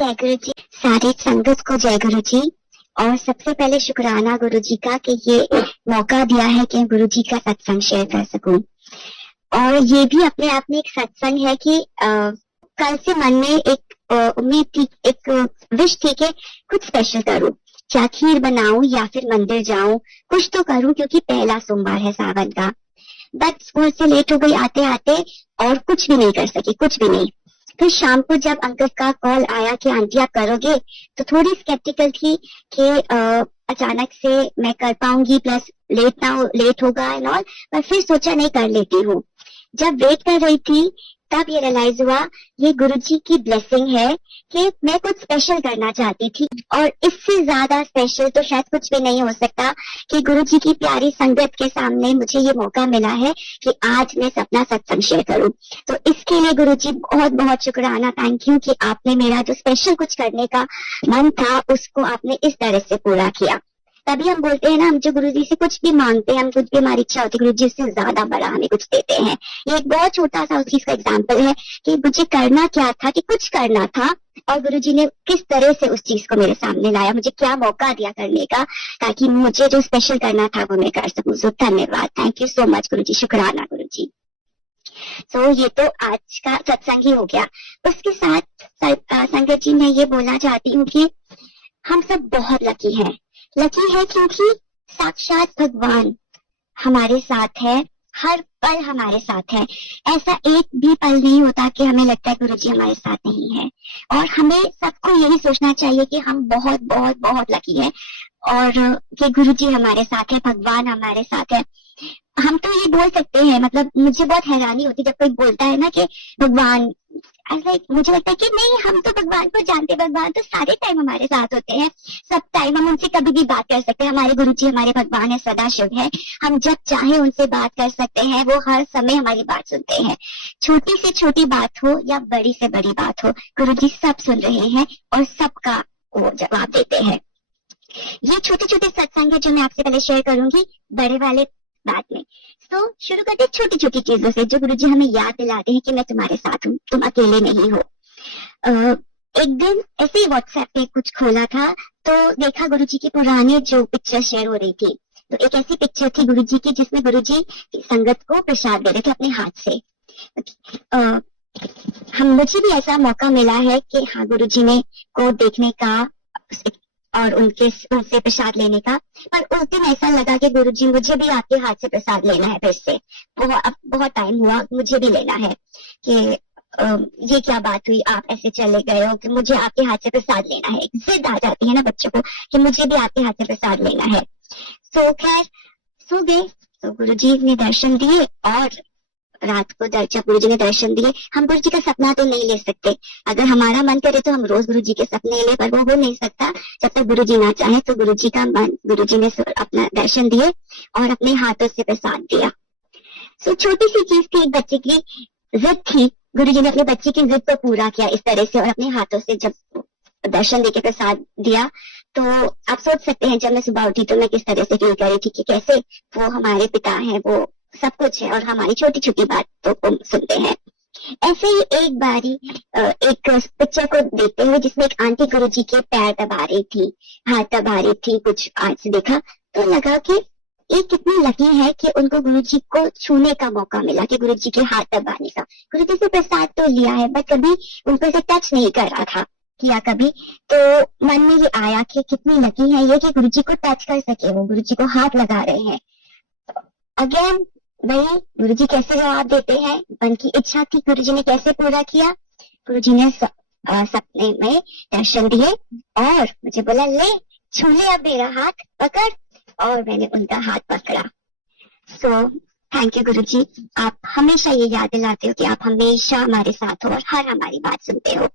जय गुरु जी। सारी संगत को जय गुरु जी। और सबसे पहले शुक्राना गुरु जी का कि ये मौका दिया है कि गुरु जी का सत्संग शेयर कर सकूं। और ये भी अपने आप में एक सत्संग है कि कल से मन में एक उम्मीद थी, एक विश थी कि कुछ स्पेशल करूं, क्या खीर बनाऊं या फिर मंदिर जाऊं, कुछ तो करूं क्योंकि पहला सोमवार है सावन का। बट स्कूल से लेट हो गई आते आते और कुछ भी नहीं कर सकी, कुछ भी नहीं। फिर शाम को जब अंकल का कॉल आया कि आंटी आप करोगे, तो थोड़ी स्केप्टिकल थी कि अचानक से मैं कर पाऊंगी, प्लस लेट होगा एंड ऑल। पर फिर सोचा नहीं, कर लेती हूँ। जब वेट कर रही थी तब ये रियलाइज हुआ ये गुरुजी की ब्लेसिंग है कि मैं कुछ स्पेशल करना चाहती थी। और इससे ज्यादा स्पेशल तो शायद कुछ भी नहीं हो सकता कि गुरुजी की प्यारी संगत के सामने मुझे ये मौका मिला है कि आज मैं अपना सत्संग शेयर करूं। तो इसके लिए गुरुजी बहुत बहुत शुक्राना, थैंक यू कि आपने मेरा जो स्पेशल कुछ करने का मन था उसको आपने इस तरह से पूरा किया। तभी हम बोलते हैं ना, हम जो गुरुजी से कुछ भी मांगते हैं, हम कुछ भी हमारी इच्छा होती है, गुरुजी उससे ज्यादा बड़ा हमें कुछ देते हैं। ये एक बहुत छोटा सा उस चीज का एग्जाम्पल है कि मुझे करना क्या था, कि कुछ करना था और गुरुजी ने किस तरह से उस चीज को मेरे सामने लाया, मुझे क्या मौका दिया करने का, ताकि मुझे जो स्पेशल करना था वो मैं कर सकूं। सो धन्यवाद, थैंक यू सो मच गुरुजी, शुक्राना गुरुजी। सो ये तो आज का सत्संग ही हो गया। उसके साथ संगत जी मैं ये बोलना चाहती हूँ कि हम सब बहुत लकी हैं। लकी है क्योंकि साक्षात भगवान हमारे साथ है, हर पल हमारे साथ है। ऐसा एक भी पल नहीं होता कि हमें लगता है गुरुजी हमारे साथ नहीं है। और हमें सबको यही सोचना चाहिए कि हम बहुत बहुत बहुत लकी है और कि गुरुजी हमारे साथ है, भगवान हमारे साथ है। हम तो ये बोल सकते हैं, मतलब मुझे बहुत हैरानी होती है जब कोई बोलता है ना कि भगवान, मुझे लगता है कि नहीं, हम तो भगवान को जानते, भगवान तो सारे टाइम हमारे साथ होते हैं, सब टाइम हम उनसे कभी भी बात कर सकते हैं। हमारे गुरुजी हमारे भगवान है, सदा शिव है, हम जब चाहे उनसे बात कर सकते हैं, वो हर समय हमारी बात सुनते हैं। छोटी से छोटी बात हो या बड़ी से बड़ी बात हो, गुरुजी सब सुन रहे हैं और सबका वो जवाब देते हैं। ये छोटे छोटे सत्संग है जो मैं आपसे पहले शेयर करूंगी, बड़े वाले बाद में। तो शुरू करते छोटी छोटी चीजों से जो गुरुजी हमें याद दिलाते हैं कि मैं तुम्हारे साथ हूँ, तुम अकेले नहीं हो। एक दिन ऐसे ही व्हाट्सएप पे कुछ खोला था तो देखा गुरुजी की पुरानी जो पिक्चर शेयर हो रही थी। तो एक ऐसी पिक्चर थी गुरुजी की जिसमें गुरुजी संगत को प्रसाद दे रहे थे अपने हाथ से। मुझे भी ऐसा मौका मिला है कि हाँ, गुरुजी ने को देखने का और उनसे प्रसाद लेने का। पर उस दिन ऐसा लगा कि गुरुजी मुझे भी आपके हाथ से प्रसाद लेना है फिर से। बहुत टाइम हुआ, मुझे भी लेना है कि ये क्या बात हुई, आप ऐसे चले गए हो, कि मुझे आपके हाथ से प्रसाद लेना है। एक जिद आ जाती है ना बच्चों को कि मुझे भी आपके हाथ से प्रसाद लेना है। सो खैर सो गए, तो गुरुजी ने दर्शन दिए और रात को जब गुरुजी ने दर्शन दिए, हम गुरुजी का सपना तो नहीं ले सकते। अगर हमारा मन करे तो हम रोज गुरुजी के सपने ले, पर वो हो नहीं सकता जब तक गुरुजी ना चाहे। तो गुरुजी ने अपना दर्शन दिए और अपने हाथों से प्रसाद दिया। सो छोटी सी चीज थी, एक बच्चे की जिद थी, गुरुजी ने अपने बच्चे की जिद को पूरा किया इस तरह से और अपने हाथों से जब दर्शन देके प्रसाद दिया। तो आप सोच सकते हैं जब मैं सुबह उठी तो मैं किस तरह से फील कर रही थी कि कैसे वो हमारे पिता हैं, वो सब कुछ है और हमारी छोटी छोटी बातों को सुनते हैं। ऐसे ही एक बारी एक पिक्चर को देखते हुए जिसमें एक आंटी गुरुजी के पैर दबा रही थी, हाथ दबा रही थी, कुछ आज से देखा तो लगा कि ये कितनी लकी है कि उनको गुरुजी को छूने का मौका मिला, कि गुरुजी के हाथ दबाने का। गुरुजी से प्रसाद तो लिया है बट कभी उनको से टच नहीं करा था, किया कभी। तो मन में ये आया कि कितनी लकी है ये कि गुरुजी को टच कर सके, वो गुरुजी को हाथ लगा रहे हैं। अगेन वही, गुरुजी कैसे जवाब देते हैं, मन की इच्छा थी, गुरुजी ने कैसे पूरा किया। गुरुजी ने सपने में दर्शन दिए और मुझे बोला, ले छू ले अब मेरा हाथ, पकड़। और मैंने उनका हाथ पकड़ा। सो थैंक यू गुरुजी, आप हमेशा ये याद दिलाते हो कि आप हमेशा हमारे साथ हो और हर हमारी बात सुनते हो।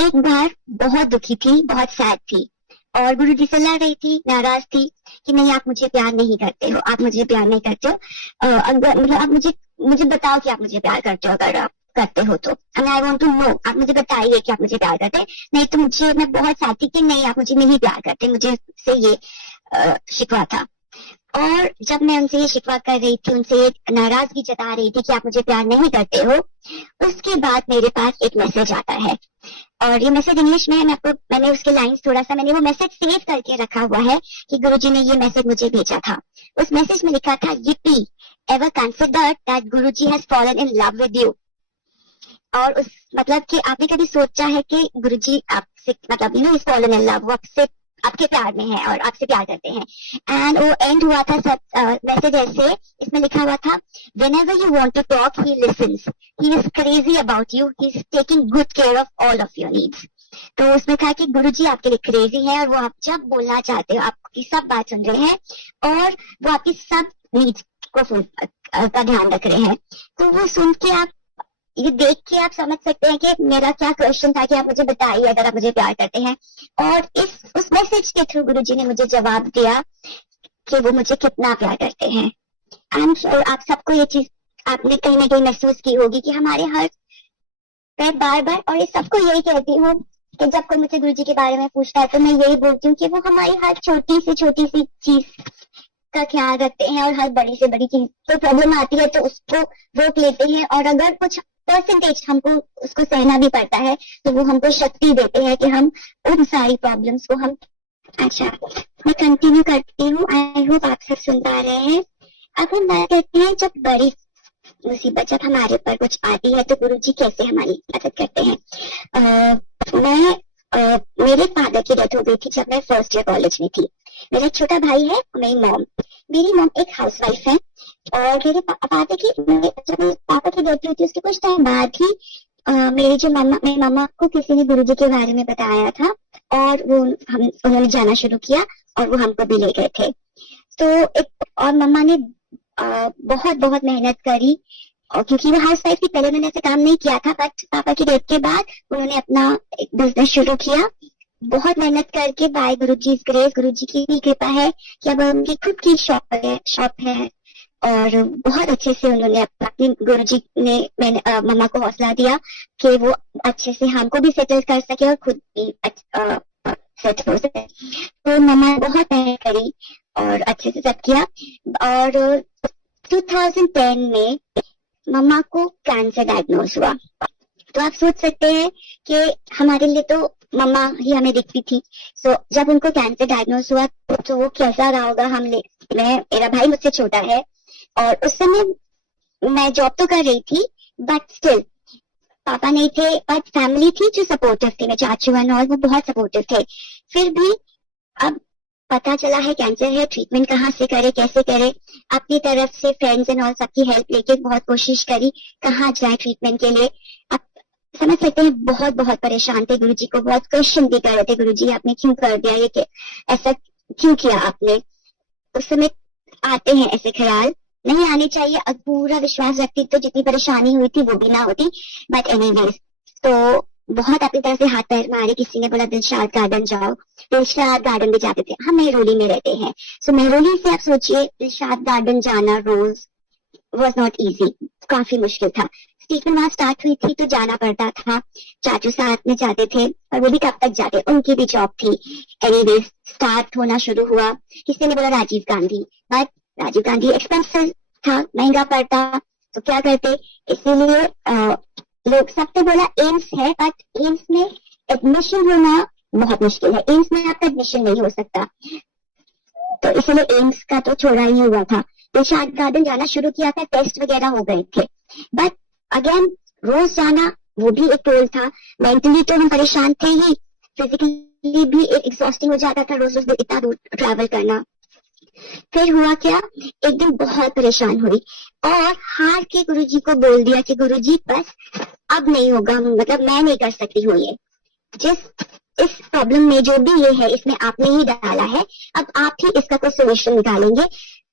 एक बार बहुत दुखी थी, बहुत सैड थी और गुरुजी से लड़ रही थी, नाराज थी कि नहीं, आप मुझे प्यार नहीं करते हो, आप मुझे प्यार नहीं करते हो। अगर मतलब आप मुझे बताओ कि आप मुझे प्यार करते हो, अगर आप करते हो तो आई वांट टू नो, आप मुझे बताइए कि आप मुझे प्यार करते हैं। नहीं तो मैं बहुत चाहती कि नहीं, आप मुझे नहीं प्यार करते, मुझे से ये शिकवा था। और जब मैं उनसे ये शिकवा कर रही थी, उनसे ये नाराजगी जता रही थी कि आप मुझे प्यार नहीं करते हो, उसके बाद मेरे पास एक मैसेज आता है। और ये मैसेज इंग्लिश में है, मैंने उसके लाइंस थोड़ा सा, मैंने वो मैसेज सेव करके रखा हुआ है कि गुरुजी ने ये मैसेज मुझे भेजा था। उस मैसेज में लिखा था, yippee, ever considered that Guruji has fallen in love with you? और उस मतलब कि आपने कभी सोचा है कि गुरुजी आपसे मतलब इज फॉलन इन लव, वो आपसे आपके प्यार में है और आपसे प्यार करते हैं। एंड वो एंड हुआ था सब मैसेज ऐसे, इसमें लिखा हुआ था, whenever you want to talk he listens, he is crazy about you, he is taking good care of all of your needs। तो उसमें था कि गुरुजी आपके लिए क्रेजी है और वो आप जब बोलना चाहते हो आपकी सब बात सुन रहे हैं और वो आपकी सब नीड्स को का ध्यान रख रहे हैं। तो वो सुन के आप ये देख के आप समझ सकते हैं कि मेरा क्या क्वेश्चन था कि आप मुझे बताइए अगर आप मुझे प्यार करते हैं। और उस मैसेज के थ्रू गुरुजी ने मुझे जवाब दिया कि वो मुझे कितना प्यार करते हैं। आई एम श्योर आप सबको ये चीज आपने कहीं ना कहीं महसूस की होगी कि हमारे हर मैं बार बार, और ये सबको यही कहती हूँ कि जब कोई मुझे गुरुजी के बारे में पूछता है तो मैं यही बोलती हूँ कि वो हमारी हर छोटी सी चीज का ख्याल रखते हैं और हर बड़ी से बड़ी चीज तो प्रॉब्लम आती है तो उसको रोक लेते हैं, और अगर कुछ परसेंटेज हमको उसको सहना भी पड़ता है तो वो हमको शक्ति देते हैं कि हम उन सारी प्रॉब्लम्स को हम। अच्छा, मैं कंटिन्यू करती हूँ, आई होप आप सब सुन पा रहे हैं। अब हम बात करते हैं जब बड़ी मुसीबत जब हमारे ऊपर कुछ आती है तो गुरुजी कैसे हमारी मदद करते हैं। मेरे फादर की डेथ हो गई थी जब मैं फर्स्ट ईयर कॉलेज में थी। मेरा छोटा भाई है, मेरी मॉम एक हाउसवाइफ है, और मेरे पापा की जब पापा की डेथ हुई थी उसके कुछ टाइम बाद ही मेरी मामा को किसी ने गुरुजी के बारे में बताया था और उन्होंने जाना शुरू किया और वो हमको भी ले गए थे। तो और मम्मा ने बहुत मेहनत करी, और क्योंकि वो हाउस वाइफ थी पहले मैंने ऐसे काम नहीं किया था, बट पापा की डेथ के बाद उन्होंने अपना एक बिजनेस शुरू किया बहुत मेहनत करके। बाय गुरुजी ग्रेस, गुरुजी की भी कृपा है कि अब उनकी खुद की शॉप है और बहुत अच्छे से उन्होंने अपनी गुरुजी ने मम्मा को हौसला दिया कि वो अच्छे से हमको भी सेटल कर सके और खुद भी सेटल हो सके। तो मम्मा ने बहुत मेहनत करी और अच्छे से सब किया। और 2010 में मम्मा को कैंसर डायग्नोज हुआ। तो आप सोच सकते हैं कि हमारे लिए तो मम्मा ही हमें दिखती थी। सो जब उनको कैंसर डायग्नोज हुआ तो वो कैसा रहा होगा। मेरा भाई मुझसे छोटा है और उस समय मैं जॉब तो कर रही थी, बट स्टिल पापा नहीं थे, बट फैमिली थी जो सपोर्टिव थे, मेरे चाचू और वो बहुत सपोर्टिव थे। फिर भी अब पता चला है कैंसर है, ट्रीटमेंट कहाँ से करे, कैसे करे, अपनी तरफ से फ्रेंड्स एंड ऑल सबकी हेल्प लेके बहुत कोशिश करी कहाँ जाए ट्रीटमेंट के लिए। आप समझ सकते हैं बहुत परेशान थे, गुरुजी को बहुत क्वेश्चन भी कर रहे थे, गुरुजी आपने क्यों कर दिया ये, ऐसा क्यों किया आपने। उस समय आते हैं ऐसे ख्याल, नहीं आने चाहिए, अब पूरा विश्वास रखती तो जितनी परेशानी हुई थी वो भी ना होती। बट एनीवेज तो बहुत अपनी तरह से हाथ पैर मारे, किसी ने बोला दिलशाद गार्डन जाओ, दिलशाद गार्डन भी जाते थे। हम मेहरोली में रहते हैं, सो मेहरोली से आप सोचिए दिलशाद गार्डन जाना रोज वॉज नॉट इजी, काफी मुश्किल था। ट्रीटमेंट वहां स्टार्ट हुई थी तो जाना पड़ता था, चाचू साथ में जाते थे और वो भी कब तक जाते, उनकी भी जॉब थी। एनीवेज स्टार्ट होना शुरू हुआ, किसी ने बोला राजीव गांधी, बट राजीव गांधी एक्सपेंसिव था, महंगा पड़ता, तो क्या करते, इसीलिए लोग सबने बोला एम्स है, बट एम्स में एडमिशन होना बहुत मुश्किल है, एम्स में आपका एडमिशन नहीं हो सकता, तो इसलिए एम्स का तो छोड़ा ही हुआ था। दिलशाद गार्डन जाना शुरू किया था, टेस्ट वगैरह हो गए थे, बट अगेन रोज जाना वो भी एक टोल था। मेंटली तो हम परेशान थे ही, फिजिकली भी एग्जॉस्टिंग हो जाता था रोज इतना दूर ट्रैवल करना। फिर हुआ क्या, एक दिन बहुत परेशान हुई और हार के गुरुजी को बोल दिया कि गुरुजी बस अब नहीं होगा, मतलब मैं नहीं कर सकती हूँ ये, इस प्रॉब्लम में जो भी ये है इसमें आपने ही डाला है, अब आप ही इसका कोई सोल्यूशन निकालेंगे,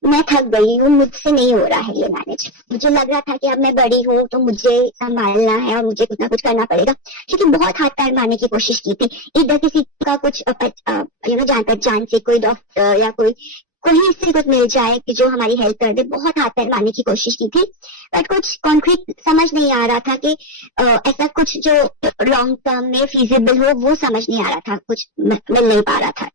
मैं थक गई हूँ, मुझसे नहीं हो रहा है ये मैनेज। मुझे लग रहा था कि अब मैं बड़ी हूँ तो मुझे संभालना है और मुझे कुछ ना कुछ करना पड़ेगा, क्योंकि बहुत हाथ पैर मारने की कोशिश की थी, इधर किसी का कुछ जान पहचान से कोई डॉक्टर या कोई से कुछ मिल जाए कि जो हमारी हेल्प कर दे, बहुत हाथ पैर मारने की कोशिश की थी, बट कुछ कॉन्क्रीट समझ नहीं आ रहा था कि ऐसा कुछ जो लॉन्ग टर्म में फीजिबल हो वो समझ नहीं आ रहा था, कुछ मिल नहीं पा रहा था।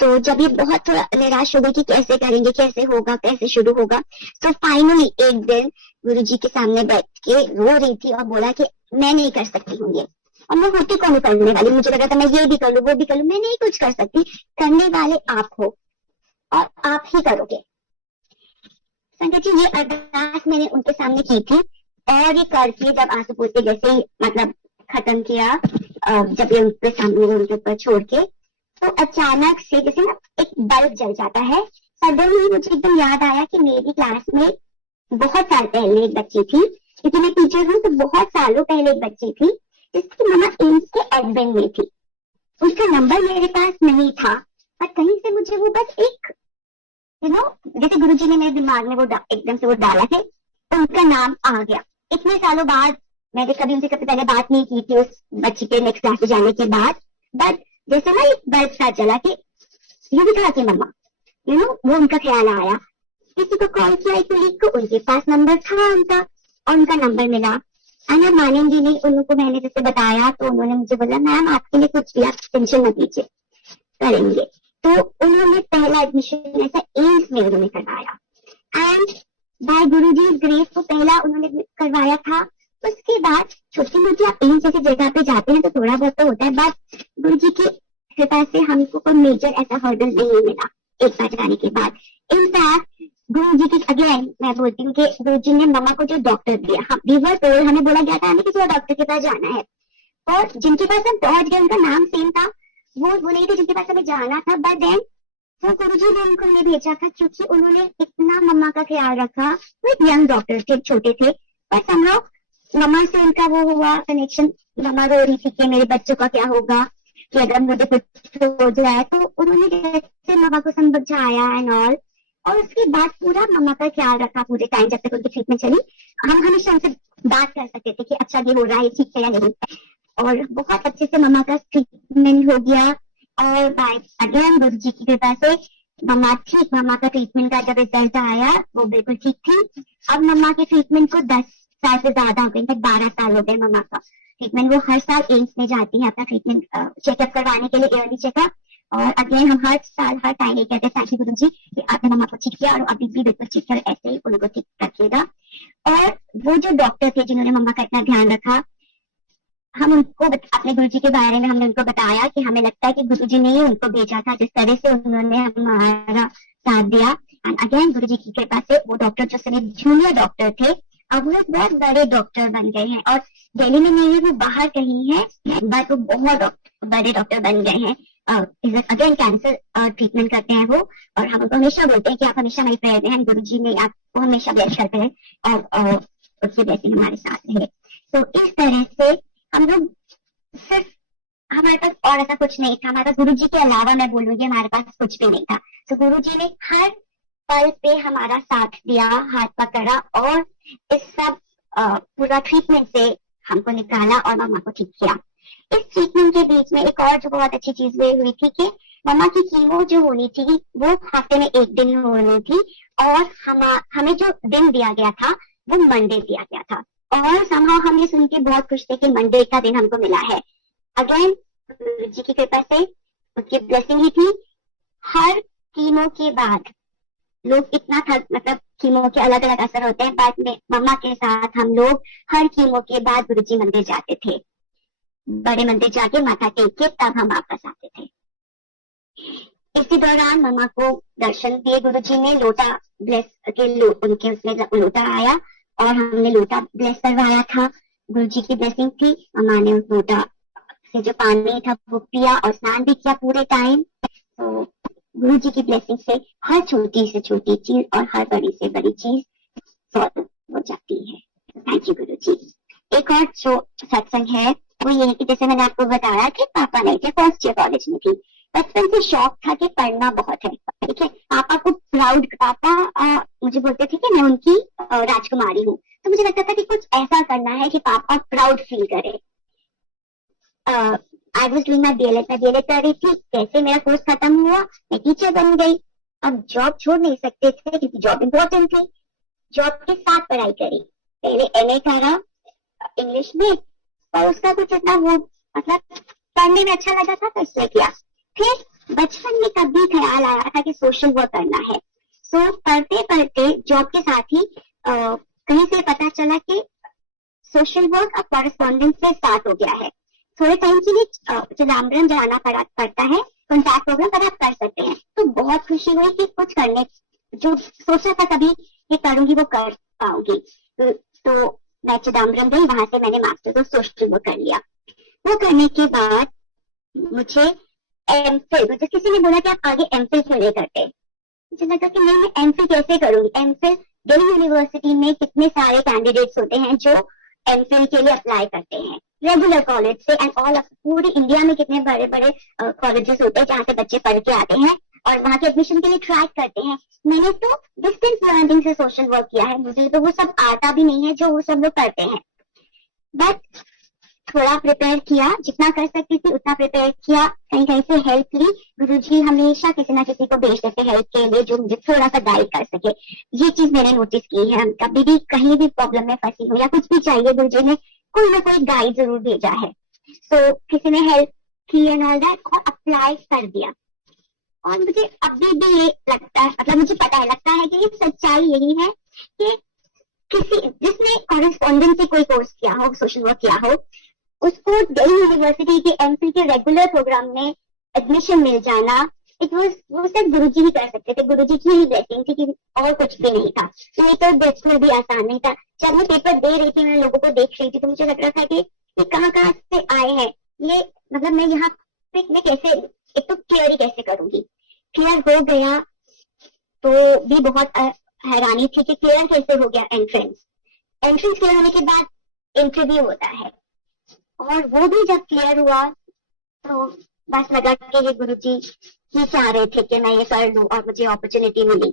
तो जब ये बहुत थोड़ा निराश हो गई कि कैसे करेंगे, कैसे होगा, कैसे शुरू होगा, तो फाइनली एक दिन गुरुजी के सामने बैठ के रो रही थी और बोला कि मैं नहीं कर सकती हूँ ये, और मैं होती कौन करने वाली, मुझे लगा था मैं ये भी कर लूँ वो भी कर लूँ, मैं नहीं कुछ कर सकती, करने वाले आप हो और आप ही करोगे। संगत जी, ये अरदास मैंने उनके सामने की थी और ये करके जब आंसू पोछते जैसे ही मतलब खत्म किया, जब ये उनके सामने उनके ऊपर छोड़ के, तो अचानक से जैसे ना एक बल्ब जल जाता है। सडनली मुझे एकदम याद आया कि मेरी क्लास में बहुत साल पहले एक बच्ची थी, क्योंकि मैं टीचर हूँ, तो बहुत सालों पहले एक बच्ची थी जिसकी मामा एम्स के एडमिन में थी। उसका नंबर मेरे पास नहीं था, पर कहीं से मुझे वो बस एक जैसे गुरुजी ने मेरे दिमाग में वो एकदम से वो डाला है, उनका नाम आ गया। इतने सालों बाद मैंने कभी उनसे कभी पहले बात नहीं की थी उस बच्ची के नेक्स्ट क्लास में जाने के बाद, बट जैसे ना एक बल्ब सा चला कि ये भी था कि मम्मा वो उनका ख्याल आया। किसी को कॉल किया एक कलीग को, उनके पास नंबर था उनका और उनका नंबर मिला। आप मानेंगे नहीं, उनको मैंने जैसे बताया तो उन्होंने मुझे बोला मैम आपके लिए कुछ भी, आप टेंशन मत लीजिए, करेंगे। तो उन्होंने पहला एडमिशन ऐसा एम्स में उन्होंने करवाया, एंड बाय गुरुजी ग्रेस को पहला उन्होंने करवाया था। उसके बाद छोटी मोटी आप एम्स जैसी जगह पे जाते हैं तो थोड़ा बहुत तो होता है, बट गुरुजी की कृपा से हमको कोई मेजर ऐसा हर्डल नहीं मिला एक बार जाने के बाद। इनफैक्ट गुरुजी की अगेन मैं बोलती हूँ कि गुरुजी ने मम्मा को जो डॉक्टर दिया, हम वीवर तो हमें बोला गया था हमें किसी और डॉक्टर के पास जाना है, और जिनके पास हम पहुंच गए उनका नाम सेम था, वो नहीं थे जिनके पास हमें जाना था, बट देन वो गुरुजी ने उनको हमें भेजा था क्योंकि उन्होंने इतना मम्मा का ख्याल रखा। वो एक यंग डॉक्टर थे, छोटे थे, बस हम लोग मम्मा से उनका वो हुआ कनेक्शन। मम्मा रो रही थी कि मेरे बच्चों का क्या होगा, कि अगर मुझे कुछ हो जाए, तो उन्होंने जैसे मम्मा को समझाया एंड ऑल, और उसके बाद पूरा मम्मा का ख्याल रखा पूरे टाइम जब तक उनकी ट्रीटमेंट चली। हम हमेशा उनसे बात कर सकते थे कि अच्छा ये हो रहा है, ठीक है या नहीं, और बहुत अच्छे से मम्मा का ट्रीटमेंट हो गया। और बाय अगेन गुरुजी की कृपा से मम्मा ठीक, मम्मा का ट्रीटमेंट का जब रिजल्ट आया वो बिल्कुल ठीक थी। अब मम्मा के ट्रीटमेंट को 10 साल से ज्यादा हो गए, 12 साल हो गए मम्मा का ट्रीटमेंट। वो हर साल एम्स में जाती है अपना ट्रीटमेंट चेकअप करवाने के लिए, ईयरली चेकअप। और अगेन हम हर साल हर टाइम ये कहते हैं थैंक यू गुरुजी कि आपने मम्मा को ठीक किया और अभी भी बिल्कुल ठीक कर, ऐसे ही उनको ठीक रखिएगा। और वो जो डॉक्टर थे जिन्होंने मम्मा का इतना ध्यान रखा, हम उनको अपने गुरुजी के बारे में हमने उनको बताया कि हमें लगता है कि गुरुजी ने ही उनको भेजा था, जिस तरह से उन्होंने हमारा साथ दिया। एंड अगेन गुरुजी की कृपा से वो डॉक्टर जो सिर्फ जूनियर डॉक्टर थे, अब वो बहुत बड़े डॉक्टर बन गए हैं, और दिल्ली में नहीं है, वो बाहर कहीं है, बट वो बहुत बड़े डॉक्टर बन गए हैं। अगेन कैंसर ट्रीटमेंट करते हैं वो, और हम उनको हमेशा बोलते हैं कि आप हमेशा हमारी प्रेयर में हैं, गुरुजी ने आपको हमेशा ब्लेस करते हैं और उसकी ब्लेसिंग हमारे साथ है। तो इस तरह से हम लोग सिर्फ, हमारे पास और ऐसा कुछ नहीं था, हमारे पास गुरुजी के अलावा मैं बोलूंगी हमारे पास कुछ भी नहीं था। तो गुरुजी ने हर पल पे हमारा साथ दिया, हाथ पकड़ा, और इस सब पूरा ट्रीटमेंट से हमको निकाला और मम्मा को ठीक किया। इस ट्रीटमेंट के बीच में एक और जो बहुत अच्छी चीज हुई थी कि मम्मा की कीमो जो होनी थी वो हफ्ते में एक दिन होनी थी, और हमें जो दिन दिया गया था वो मंडे दिया गया था। और समहाउ हम ये सुन के बहुत खुश थे कि मंडे का दिन हमको मिला है। अगेन जी की कृपा से उसकी ब्लेसिंग ही थी। हर कीमो के बाद लोग इतना था, मतलब कीमो के अलग अलग असर होते हैं, बाद में मम्मा के साथ हम लोग हर कीमो के बाद गुरुजी मंदिर जाते थे, बड़े मंदिर जाके माथा टेक के तब हम वापस आते थे। इसी दौरान मम्मा को दर्शन दिए गुरुजी ने, लोटा ब्लेस के उनके उसमें लोटा आया और हमने लोटा ब्लेस करवाया था। गुरुजी की ब्लेसिंग थी, मम्मा ने उस लोटा से जो पानी था वो पिया और स्नान भी किया पूरे टाइम। तो गुरुजी की ब्लेसिंग से हर छोटी से छोटी चीज और हर बड़ी से बड़ी चीज सॉल्व हो जाती है। थैंक यू गुरुजी। एक और जो सत्संग है वो ये है कि जैसे मैंने आपको बताया कि पापा नहीं थे, फर्स्ट ईयर कॉलेज में थी, बचपन से शौक था कि पढ़ना बहुत है, ठीक है। पापा को प्राउड, पापा मुझे बोलते थे कि मैं उनकी राजकुमारी हूँ, तो मुझे लगता था कि कुछ ऐसा करना है कि पापा प्राउड फील करे। I was doing my DLED, मैं DLED कर रही थी, कैसे मेरा कोर्स खत्म हुआ, मैं टीचर बन गई। अब जॉब छोड़ नहीं सकते थे क्योंकि जॉब इम्पोर्टेंट थी, जॉब के साथ पढ़ाई करी। पहले MA करा इंग्लिश में, और उसका कुछ इतना वो मतलब पढ़ने में अच्छा लगा था तो इसलिए किया। फिर बचपन में कभी ख्याल आया था कि सोशल वर्क करना है। सो पढ़ते पढ़ते जॉब के साथ ही कहीं से पता चला कि सोशल वर्क अब कॉरेस्पॉन्डेंस से स्टार्ट हो गया है। थोड़े टाइम के लिए चिदम्बरम जाना पड़ता है कॉन्टैक्ट प्रोग्राम, पर आप कर सकते हैं। तो बहुत खुशी हुई कि कुछ करने जो सोचा था कभी ये करूंगी वो कर पाऊंगी। तो मैं चिदम्बरम गई, वहां से मैंने मास्टर्स ऑफ सोशल वर्क कर लिया। वो करने के बाद मुझे मुझे किसी ने बोला कि आप आगे एमफिल क्यों नहीं करते। मुझे लगा कि मैं एमफिल कैसे करूंगी। एमफिल दिल्ली यूनिवर्सिटी में कितने सारे कैंडिडेट्स होते हैं जो एमफिल के लिए अप्लाई करते हैं रेगुलर कॉलेज से, एंड ऑल पूरी इंडिया में कितने बड़े बड़े कॉलेजेस होते हैं जहाँ से बच्चे पढ़ के आते हैं और वहाँ के एडमिशन के लिए ट्राई करते हैं। मैंने तो डिस्टेंस लर्निंग से सोशल वर्क किया है, मुझे तो वो सब आता भी नहीं है जो वो सब लोग करते हैं। बट थोड़ा प्रिपेयर किया, जितना कर सकती थी उतना प्रिपेयर किया, कहीं कहीं से हेल्प ली। गुरुजी हमेशा किसी ना किसी को भेज देते हेल्प के लिए जो मुझे थोड़ा सा गाइड कर सके। ये चीज मैंने नोटिस की है, कभी भी कहीं भी प्रॉब्लम में फंसी हूँ या कुछ भी चाहिए, गुरुजी ने कोई ना कोई गाइड जरूर भेजा है। सो किसी ने हेल्प की एंड ऑल दैट, और अप्लाई कर दिया। और मुझे अभी भी ये लगता है, मतलब मुझे पता है, लगता है कि ये सच्चाई यही है कि किसी जिसने कॉरेस्पॉन्डेंस से कोई कोर्स किया हो, सोशल वर्क किया हो, उसको दिल्ली यूनिवर्सिटी के एमफिल के रेगुलर प्रोग्राम में एडमिशन मिल जाना, वो सिर्फ गुरुजी ही कर सकते थे। गुरुजी की ही ब्लेसिंग थी कि और कुछ भी नहीं था। तो ये तो बिल्कुल भी आसान नहीं था। जब मैं पेपर दे रही थी, मैं लोगों को देख रही थी, तो मुझे लग रहा था कि ये कहाँ कहाँ से आए हैं, ये मतलब मैं यहाँ पे मैं कैसे एक तो क्लियर ही कैसे करूंगी। क्लियर हो गया तो भी बहुत हैरानी थी कि क्लियर कैसे हो गया। एंट्रेंस क्लियर होने के बाद इंटरव्यू होता है, और वो भी जब क्लियर हुआ तो बस लगा कि ये गुरुजी ही चाह रहे थे कि मैं ये कर लूं और मुझे अपॉर्चुनिटी मिली।